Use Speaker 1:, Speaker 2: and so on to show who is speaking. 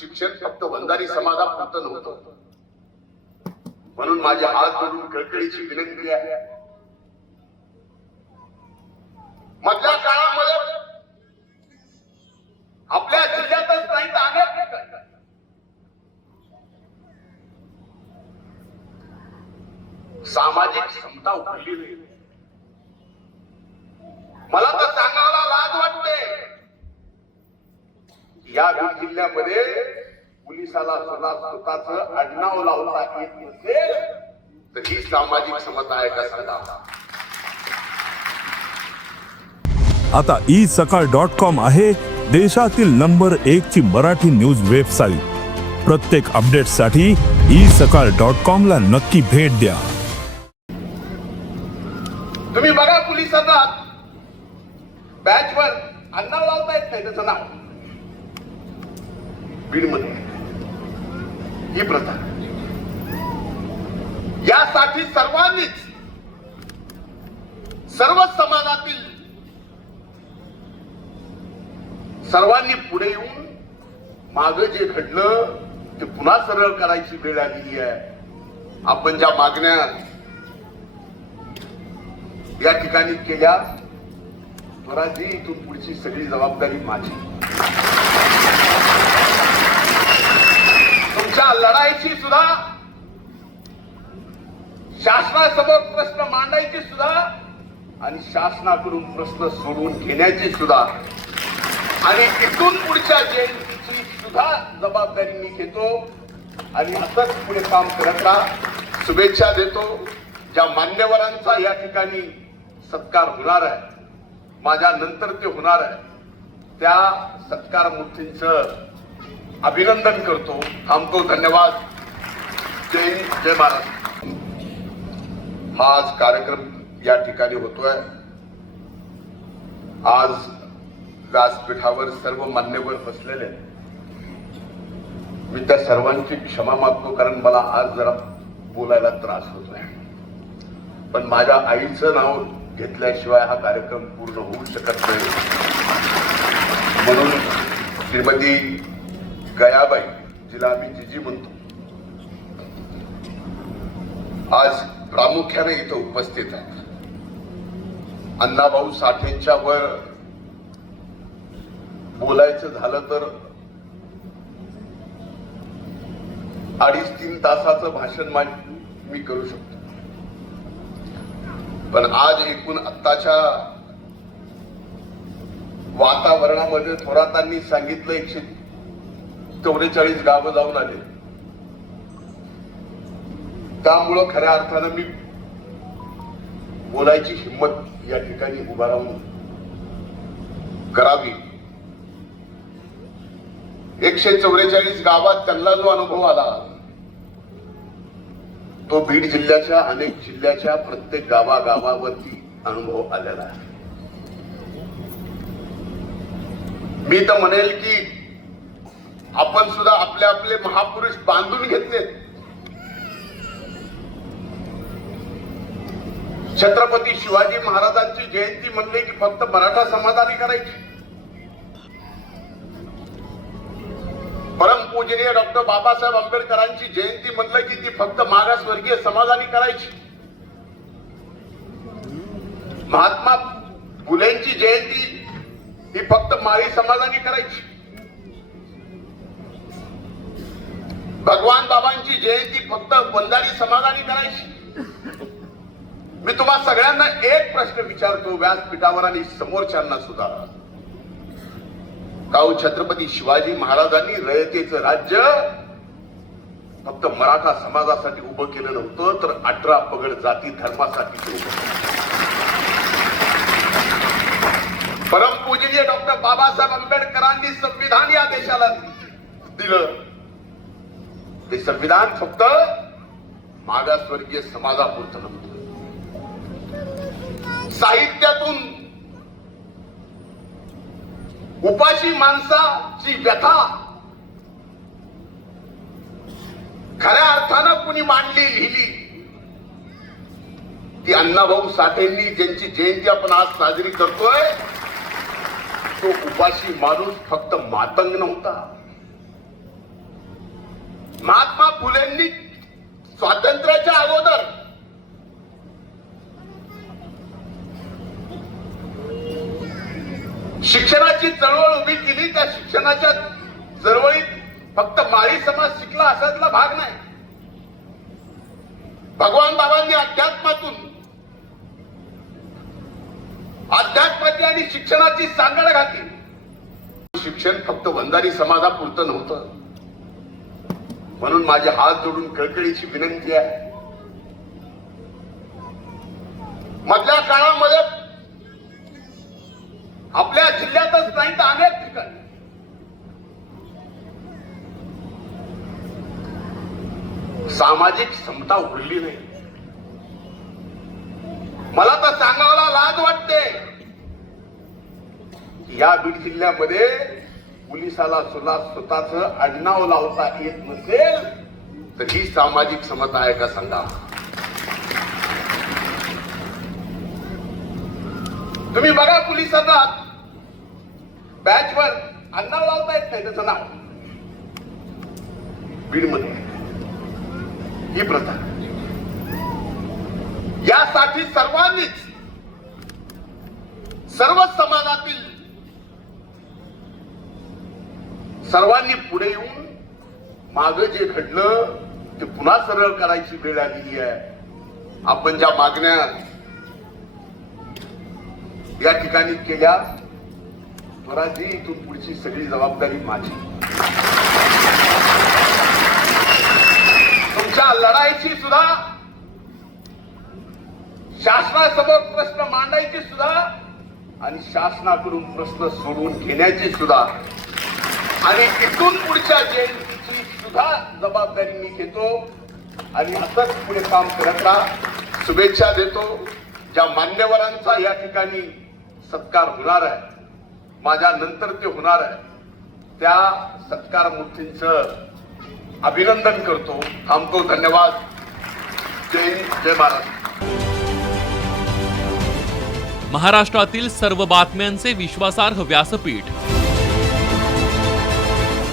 Speaker 1: शिक्षण फक्त वंजारी समाजापुरतं नव्हतं. म्हणून माझ्या हात जोडून कळकळीची विनंती आहे. मधल्या काळामध्ये आपल्या जिल्ह्यातच नाही तर अनेक सामाजिक क्षमता उघडली नाही. मला तर सांगायला लाज वाटते या बीड जिल्ह्यामध्ये पोलिसाला स्वतःच आडनाव लावता येत नसेल तर ही सामाजिक समता आहे का सांगा?
Speaker 2: आता ई सकाळ डॉट कॉम आहे देशातील नंबर एक ची मराठी न्यूज वेबसाईट. प्रत्येक अपडेटसाठी ई सकाळ डॉट कॉम ला नक्की भेट द्या.
Speaker 1: तुम्ही बघा पोलिसांना. बॅचवर अन्नाव लावता येत नाही त्याचं नाव. बीडमध्ये. ही प्रथा. यासाठी सर्वांनीच सर्व समाजातील सर्वांनी पुढे येऊन माग जे घडलं ते पुन्हा सरळ करायची वेळ आलेली आहे. आपण ज्या मागण्या या ठिकाणी केल्या स्वराजी इथून पुढची सगळी जबाबदारी माझी. तुमच्या लढाईची सुद्धा शासनासमोर प्रश्न मांडायचे सुद्धा आणि शासनाकडून प्रश्न सोडवून घेण्याची सुद्धा. आणि इथून पुढच्या जयंतीची सुद्धा जबाबदारी मी घेतो आणि असंच पुढे काम करत राहा शुभेच्छा देतो. ज्या मान्यवरांचा या ठिकाणी सत्कार होणार आहे माझ्या नंतर ते होणार आहे त्या सत्कार मूर्तींचं अभिनंदन करतो. थांबतो. धन्यवाद. जय जय महाराष्ट्र हा आज कार्यक्रम या ठिकाणी होतोय. आज व्यासपीठावर सर्व मान्यवर बसलेले मी त्या सर्वांची क्षमा मागतो कारण मला आज जरा बोलायला त्रास होत नाही पण माझ्या आईचं नाव घेतल्याशिवाय हा कार्यक्रम पूर्ण होऊ शकत नाही. म्हणून श्रीमती गयाबाई जिला आम्ही जिजी म्हणतो. आज प्रामुख्याने इथं उपस्थित आहेत. अण्णाभाऊ साठेंच्या वर बोलायचं झालं तर अडीच तीन तासाचं भाषण मा- मी करू शकतो. पण आज एकूण आत्ताच्या वातावरणामध्ये थोरातांनी सांगितलं एकशे चौवेचाळीस गावं जाऊन आले. त्यामुळं खऱ्या अर्थानं मी बोलायची हिंमत या ठिकाणी उभा राहून करावी. एकशे चौवेचाळीस गावात त्यांना जो अनुभव आला तो बीड जिल्ह्याच्या अनेक जिल्ह्याच्या प्रत्येक गावागावावरती अनुभव आलेला आहे. मी तर म्हणेल की आपण सुद्धा आपले आपले महापुरुष बांधून घेतले. छत्रपती शिवाजी महाराजांची जयंती म्हणली की फक्त मराठा समाजाने करायची. परमपूजनीय डॉक्टर बाबासाहेब आंबेडकरांची जयंती म्हटलं की ती फक्त मागासवर्गीय समाजाने करायची. महात्मा फुलेंची जयंती ही फक्त माळी समाजाने करायची. भगवान बाबांची जयंती फक्त बंधारी समाजाने करायची. मी तुम्हा सगळ्यांना एक प्रश्न विचारतो व्यासपीठावर आणि समोरच्यांना सुद्धा. काऊ छत्रपती शिवाजी महाराजांनी रयतेचं राज्य फक्त मराठा समाजासाठी उभं केलं नव्हतं तर अठरा पगड जाती धर्मासाठी परम उभं परमपूजनीय डॉक्टर बाबासाहेब आंबेडकरांनी संविधान या देशाला दिलं. ते संविधान फक्त मागासवर्गीय समाजापुरतं नव्हतं. साहित्यातून उपाशी माणसाची व्यथा खऱ्या अर्थानं कुणी मांडली लिहिली ती अण्णाभाऊ साठेंनी ज्यांची जयंती आपण आज साजरी करतोय तो उपाशी माणूस फक्त मातंग नव्हता. महात्मा फुलेंनी स्वातंत्र्याच्या अगोदर शिक्षणाची चळवळ उभी केली. त्या शिक्षणाच्या चळवळीत फक्त माळी समाज शिकला असातला भाग नाही. भगवान बाबांनी अध्यात्मातून अध्यात्माची आणि शिक्षणाची सांगड घातली. शिक्षण फक्त वंजारी समाजापुरतं नव्हतं. म्हणून माझे हात जोडून कळकळीची विनंती आहे. मधल्या काळामध्ये आपल्या जिल्ह्यातच नाही तर अनेक ठिकाणी. सामाजिक समता उघडली नाही. मला तर सांगायला लाज वाटते या बीड जिल्ह्यामध्ये पोलिसाला सुद्धा स्वतःच आडनाव लावता येत नसेल तर ही सामाजिक समता आहे का सांगा? तुम्ही बघा पोलिसांना. बॅचवर आडनाव लावता येत नाही त्याचं नाव. बीडमध्ये. ही प्रथा. यासाठी सर्वांनीच सर्व समाजातील सर्वांनी पुढे येऊन माग जे घडलं ते पुन्हा सरळ करायची वेळ आलेली आहे. आपण ज्या मागण्या या ठिकाणी केल्या मराठी इथून पुढची सगळी जबाबदारी माझी. तुमच्या लढाईची सुद्धा शासनासमोर प्रश्न मांडायचे सुद्धा आणि शासनाकडून प्रश्न सोडवून घेण्याची सुद्धा आणि इथून पुढच्या जयंतीची सुद्धा जबाबदारी मी घेतो आणि असंच पुढे काम करत राहा शुभेच्छा देतो. ज्या मान्यवरांचा या ठिकाणी सत्कार होणार आहे माझ्या नंतर ते होणार आहे त्या सत्कार मूर्तींच अभिनंदन करतो. थांबतो धन्यवाद. जय जय महाराष्ट्र
Speaker 3: महाराष्ट्रातील सर्व बातम्यांचे विश्वासार्ह व्यासपीठ